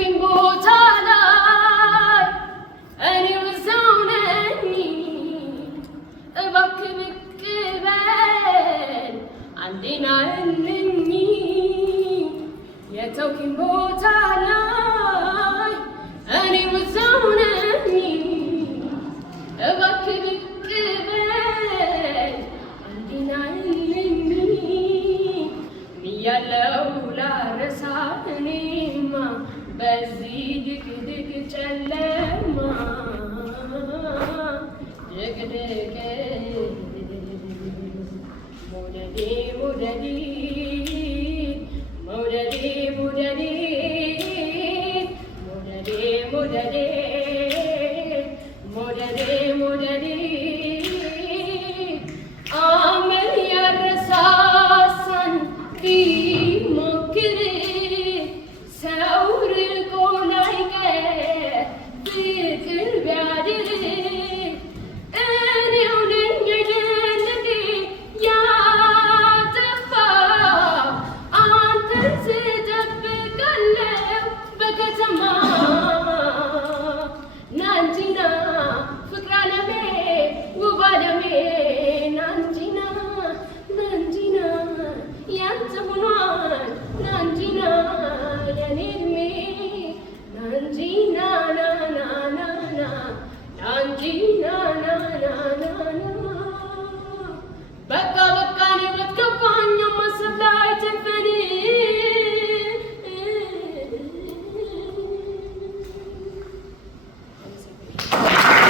ያልከኝ ቦታ ላይ እኔው እዛው ነኝ። እባክህ ብቅ በል አንዴ ናልኝ የተውከኝ ቦታ ላይ እኔው እዛው ነኝ። እባክህ ብቅ በል አንዴ ናልኝ ያለው ላረሳ እኔማ በዚህ ድቅድቅ ጨለማ ድቅድቅ መውደዴ መውደዴ መውደዴ መውደዴ መውደዴ መውደዴ መውደዴ መውደዴ አመል ያረሳሳን ቢሞክር ሰው ርቆ ላይቀር ፍቅር ቢያድር እኔው ነኝ አይደል እንዴ ያጠፋው አንተን ስጠብቃለሁ በከተማ ና እንጂ ና ፍቅር አለሜ ውብ አለሜ ና እንጂ ና እንጂ ና ያንተ ሆኗል ና እንጂ ና የኔ እድሜ ና እንጂ ና ና ና ና ና ና እንጂ ና ና ና ና ና በቃ በቃ እኔ በትከፋኝ ማሰብ ላይ ተንፈን